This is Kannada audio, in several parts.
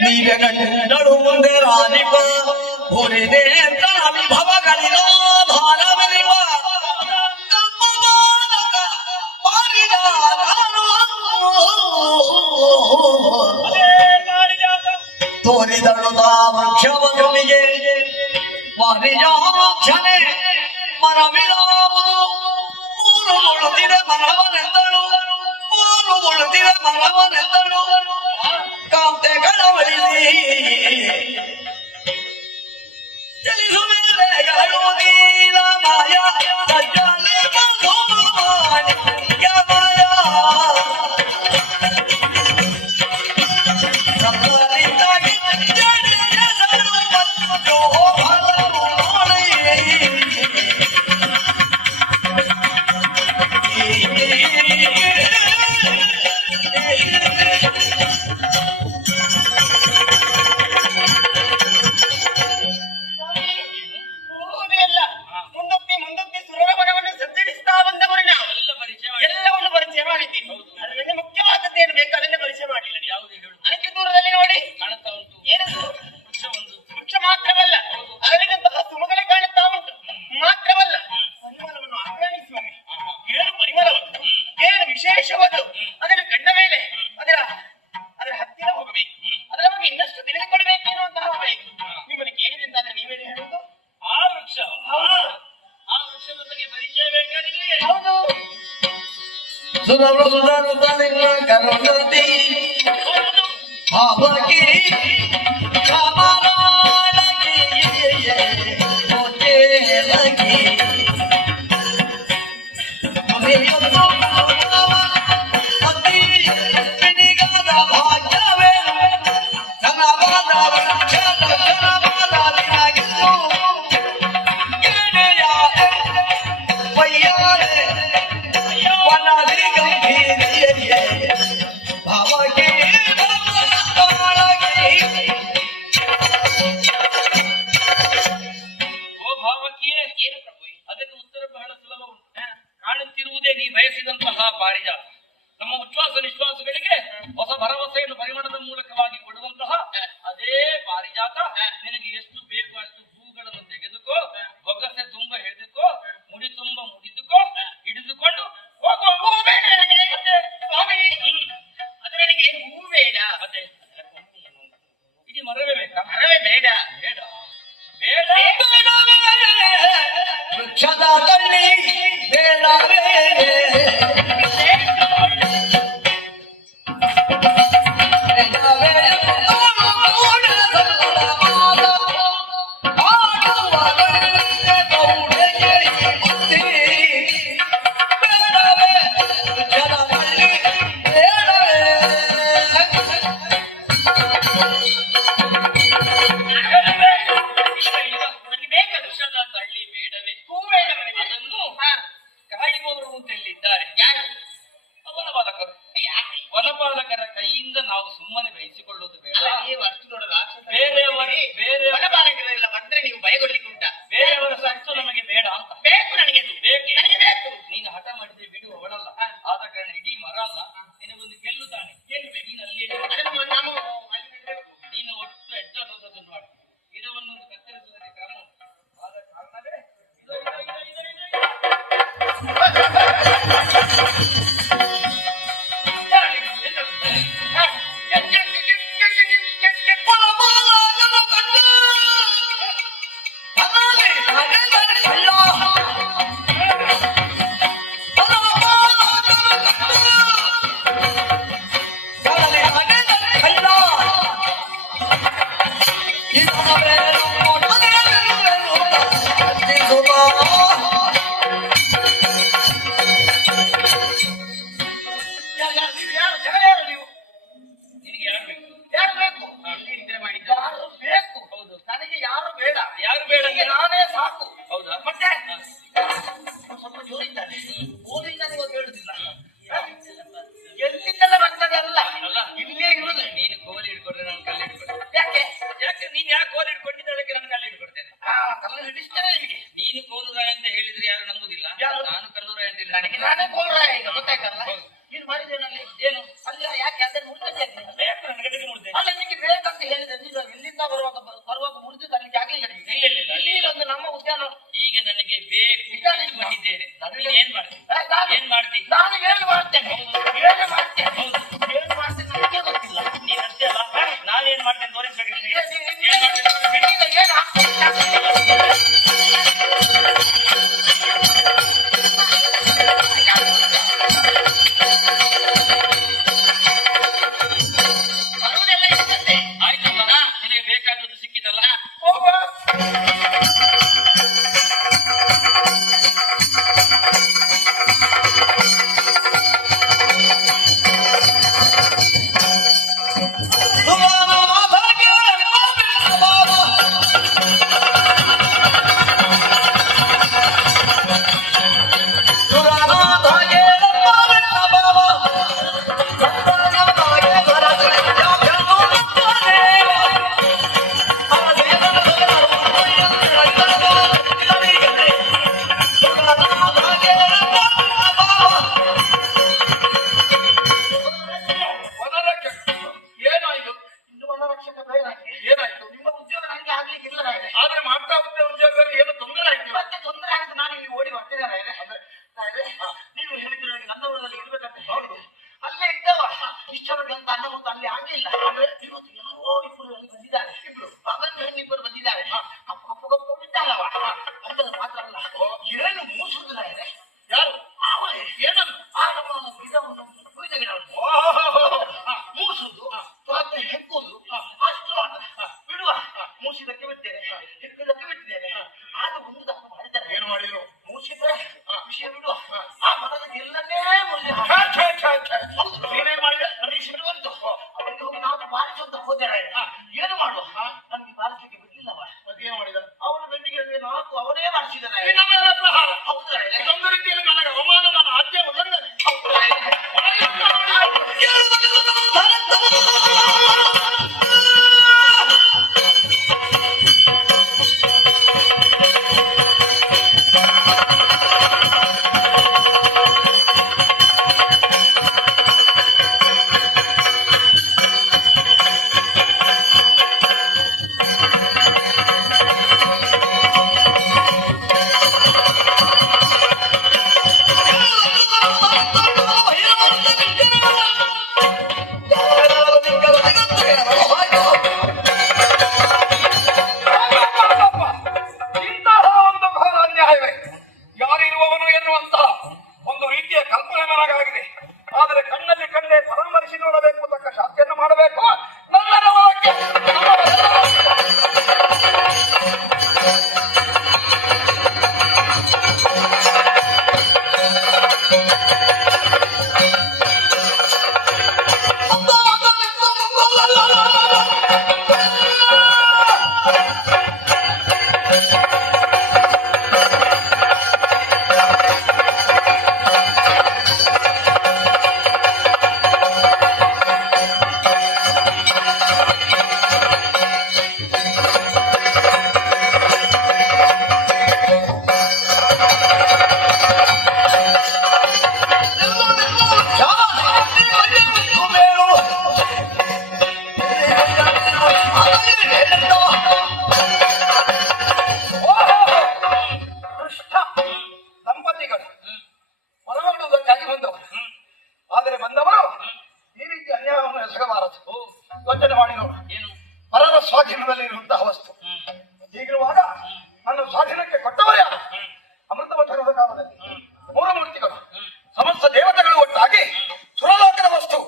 ನೀವೆಗಂಡಳು ಮುಂದೆ ರಾಜಿಪ ಹೊರಿದೆ ಭವಗಳಿದ ಭಾರವಲಿವ ತೋರಿದಳು ವೃಕ್ಷವನಿಗೆ ವಾರಿಯಾಕ್ಷನೆ ಮರವಿಲಾವುದು ಮೂರು ಮುಳುತ್ತಿದ ಮರವನೆತ್ತಳು ಮೂರು ಮುಳುತ್ತಿದ ಮರವನೆತ್ತಳು ಕಾಂತೆಗಳ ಬಳಿಸಿ ಚಲಿಸುವಿದೆಗಳು ನೀಲ ಮಾಯ ಸಜ್ಜಾಲಿ ಮಾಯ ಸಪ್ತರಿಂದಾಗಿ ಕರುಣಿ ಅವಗಿ ಪಾರಿಜಾತ ನಮ್ಮ ಉಚ್ಛ್ವಾಸ ನಿಶ್ವಾಸಗಳಿಗೆ ಹೊಸ ಭರವಸೆಯನ್ನು ಪರಿಮಳದ ಮೂಲಕವಾಗಿ ಕೊಡುವಂತಹ ಅದೇ ಪಾರಿಜಾತ ನಿನಗೆ ಎಷ್ಟು ಬೇಕು ಅಷ್ಟು ಹೂಗಳನ್ನು ತೆಗೆದುಕೋ ಬೊಗಸೆ ತುಂಬ ಹಿಡಿದುಕೋ ಮುಡಿ ತುಂಬ ಮುಡಿದುಕೋ ಹಿಡಿದುಕೊಂಡು ಹೋಗುವ ಹೂ ಬೇಡ ಸ್ವಾಮಿ ಅದು ನನಗೆ ಹೂ ಬೇಡ ಮತ್ತೆ ಇಡೀ ಮರವೇ ಬೇಕಾ ಮರವೇ ಬೇಡ ಬೇಡ ಬೇಡ ವೃಕ್ಷದ ತಳ್ಳಿ ಬೇಡವೇ ಕಾಯಿಬವರು ಅಂತ ಹೇಳಿ ಸ್ವಾಧೀನದಲ್ಲಿರುವಂತಹ ವಸ್ತು. ಹೀಗಿರುವಾಗ ನನ್ನ ಸ್ವಾಧೀನಕ್ಕೆ ಕೊಟ್ಟವರೇ ಅಮೃತವಚನದ ಕಾಲದಲ್ಲಿ ಮೂರಮೂರ್ತಿಗಳು ಸಮಸ್ತ ದೇವತೆಗಳು ಒಟ್ಟಾಗಿ ಸುರಲೋಕದ ವಸ್ತು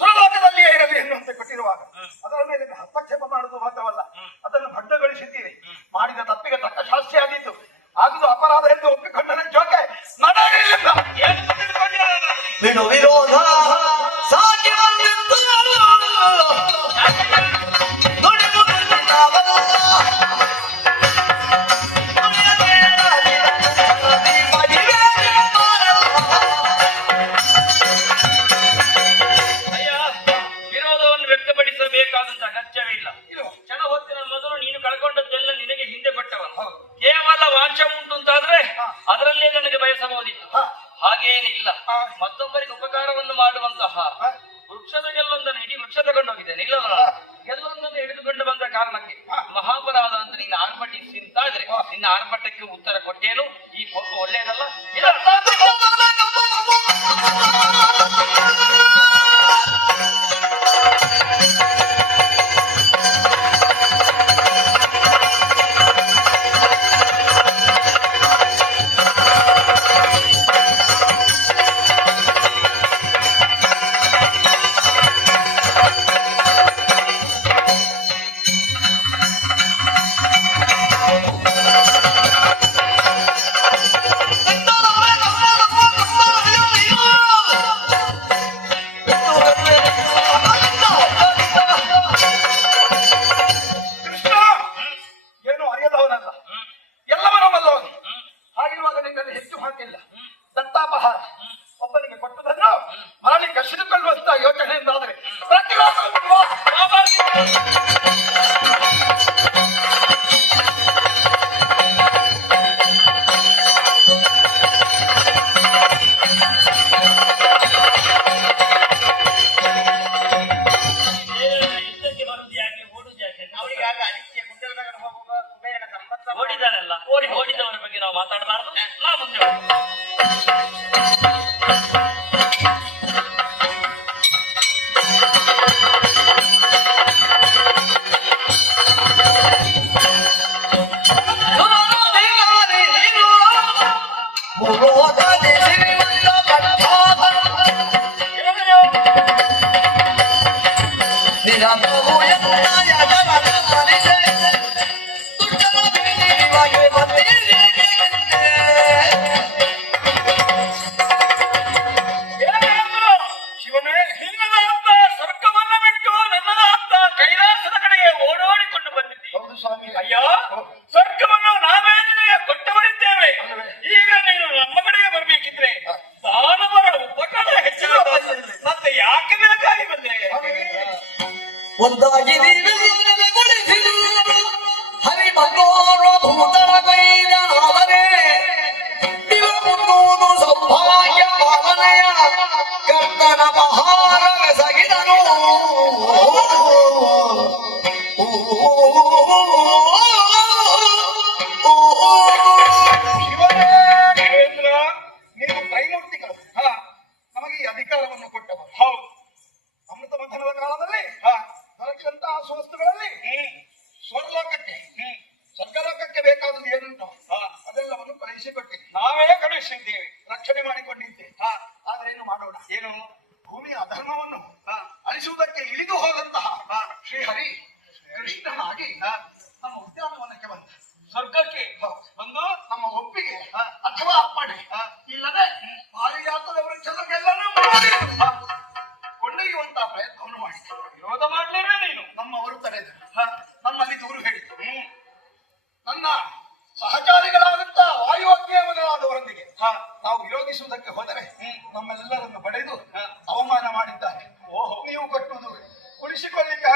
ಸುರಲೋಕದಲ್ಲಿಯೇ ಇರಲಿ ಎನ್ನುವಂತೆ ಕೊಟ್ಟಿರುವಾಗ ಅದರ ಮೇಲೆ ಹಸ್ತಕ್ಷೇಪ ಮಾಡುವುದು ಮಾತ್ರವಲ್ಲ, ಅದನ್ನು ಭಂಡಗೊಳಿಸಿದ್ದೀರಿ. ಮಾಡಿದ ತಪ್ಪಿಗೆ ತಕ್ಕ ಶಾಸ್ತಿ ಆಗಿದ್ದು ಆಗುದು ಅಪರಾಧ ಎಂದು ಒಪ್ಪಿಕೊಂಡನ ಜೋಕೆ ನಡೆಯಲಿಲ್ಲ. ಬಿಡು ವಿರೋಧ ಸಾಗಿ ಬಂದಿತ್ತು ವಿರೋಧವನ್ನು ವ್ಯಕ್ತಪಡಿಸಬೇಕಾದಂತ ಅಗತ್ಯವೇ ಇಲ್ಲ. ಕ್ಷಣ ಹೊತ್ತಿನ ಮೊದಲು ನೀನು ಕಳ್ಕೊಂಡದ್ದೆಲ್ಲ ನಿನಗೆ ಹಿಂದೆ ಕೊಟ್ಟವನು. ಕೇವಲ ವಾಂಛ ಉಂಟು ಅಂತಾದ್ರೆ ಅದರಲ್ಲೇ ನನಗೆ ಬಯಸಬಹುದಿತ್ತು. ಹಾಗೇನಿಲ್ಲ, ಮತ್ತೊಬ್ಬರಿಗೆ ಉಪಕಾರವನ್ನು ಮಾಡುವಂತಹ ವೃಕ್ಷದ ಗೆಲ್ಲೊಂದನ್ನು ಇಡೀ ವೃಕ್ಷ ತಗೊಂಡೋಗಿದ್ದೇನೆ. ಇಲ್ಲವಲ್ಲ, ಗೆಲ್ಲೊಂದನ್ನು ಹಿಡಿದುಕೊಂಡು ಬಂದ ಕಾರಣಕ್ಕೆ ಮಹಾಪರಾಧ ಅಂತ ನಿನ್ನ ಆರ್ಭಟಿಸಿಂತಾದ್ರೆ ನಿನ್ನ ಆರ್ಭಟಕ್ಕೆ ಉತ್ತರ ಕೊಟ್ಟೇನು. ಈ ಕೋಪ ಒಳ್ಳೆಯದಲ್ಲ. ಓಡಿದವರ ಬಗ್ಗೆ ನಾವು ಮಾತಾಡಬಾರದು. ನಾ ಮುಂದೆ ಹೋಗ್ತೀನಿ. ಶಿವನೇ, ನಿನ್ನದಾದ ಸ್ವರ್ಗವನ್ನ ಬಿಟ್ಟು ನನ್ನದಾದ ಕೈಲಾಸದ ಕಡೆಗೆ ಓಡೋಡಿಕೊಂಡು ಬಂದಿದ್ದಿ. ಹೌದು ಸ್ವಾಮಿ. ಅಯ್ಯೋ, ಸ್ವರ್ಗವನ್ನು ನಾವೇ ನಿನಗೆ ಕೊಟ್ಟವರಿದ್ದೇವೆ. ಈಗ ನೀನು ನಮ್ಮ ಕಡೆಗೆ ಬರ್ಬೇಕಿದ್ರೆ ದಾನವರ ಉಪಕಾರ ಹೆಚ್ಚಿನ ಮತ್ತೆ ಯಾಕೆ ಬೇಕಾಗಿ ಬಂದೆ? ಒಂದಾಗಿ ಹರಿ ಬಂದೋರ ಭೂತರ ಕೈದಾದರೆ ಇವನು ಸೌಭಾಗ್ಯ ಪಾಲನೆಯ ಕರ್ತನ ಮಹಾರ ಸಗಿದನು. ಶಿವನೇ, ದೇವೇಂದ್ರ, ನೀವು ತ್ರೈಮೂರ್ತಿಗಳು. ನಮಗೆ ಈ ಅಧಿಕಾರವನ್ನು ಕೊಟ್ಟವರು. ಹೌದು. ಅಮೃತ ಮಥನದ ಕಾಲದಲ್ಲಿ ದೊರಕಿದಂತಹ ಸುವಸ್ತುಗಳಲ್ಲಿ ಸ್ವರ್ಲೋಕಕ್ಕೆ ಸ್ವರ್ಗಲೋಕಕ್ಕೆ ಬೇಕಾದದ್ದು ಏನುಂಟು ಅದೆಲ್ಲವನ್ನು ಕಳುಹಿಸಿಕೊಟ್ಟೆ. ನಾವೇ ಕಳುಹಿಸಿದ್ದೇವೆ, ರಕ್ಷಣೆ ಮಾಡಿಕೊಂಡಿದ್ದೆ. ಆದ್ರೆ ಏನು ಮಾಡೋಣ? ಏನು ಭೂಮಿಯ ಅಧರ್ಮವನ್ನು ಅಳಿಸುವುದಕ್ಕೆ ಇಳಿದು ಹೋದಂತಹ ಶ್ರೀಹರಿ ಕೃಷ್ಣನಾಗಿ ನಮ್ಮ ಉದ್ಯಾನವನಕ್ಕೆ ಬಂದ. ಸ್ವರ್ಗಕ್ಕೆ ಬಂದು ನಮ್ಮ ಒಪ್ಪಿಗೆ ಅಥವಾ ಅಪ್ಪಣೆ ಇಲ್ಲದೆ ಪಾರಿಜಾತದ ವೃಕ್ಷದಕ್ಕೆಲ್ಲನೂ ಕೊಂಡೊಯ್ಯುವಂತಹ ಪ್ರಯತ್ನವನ್ನು ಮಾಡಿದೆ. ವಿರೋಧ ಮಾಡ್ಲೇವೆ ನೀನು. ನಮ್ಮವರು ತಡೆದರು. ನಮ್ಮಲ್ಲಿ ದೂರು ಹೇಳಿದರು. ನನ್ನ ಸಹಕಾರಿಗಳಾದಂತ ವಾಯುವಜ್ಞಾನದವರೊಂದಿಗೆ ನಾವು ವಿರೋಧಿಸುವುದಕ್ಕೆ ಹೋದರೆ ನಮ್ಮೆಲ್ಲರನ್ನು ಬಡೆದು ಅವಮಾನ ಮಾಡಿದ್ದಾರೆ. ನೀವು ಕೊಟ್ಟುವುದು ಉಳಿಸಿಕೊಳ್ಳಿಕ್ಕೆ